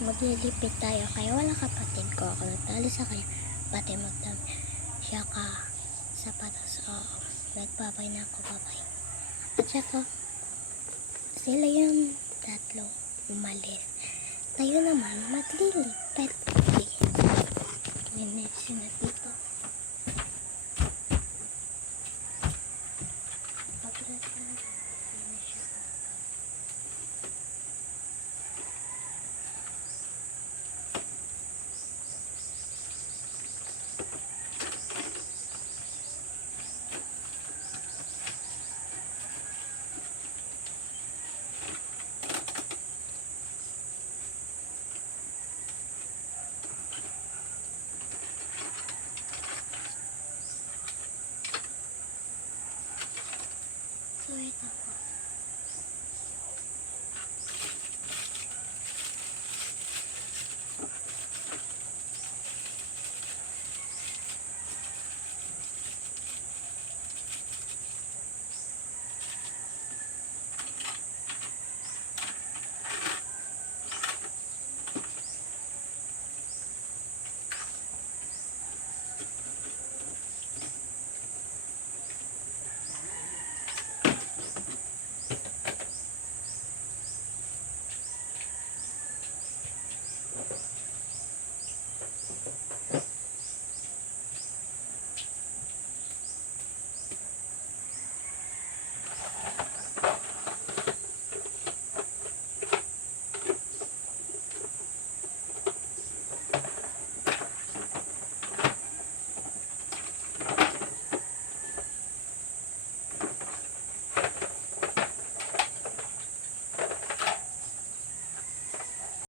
maglilipid tayo. Kaya wala kapatid ko. Ako nagtalo sa kanya. Pati magdami. Siya ka sapatos. Oo. Nagbabay na ako. Babay. At saka sila yung tatlo umalis. Tayo naman maglilipid. Linis na dito. So, ito ako.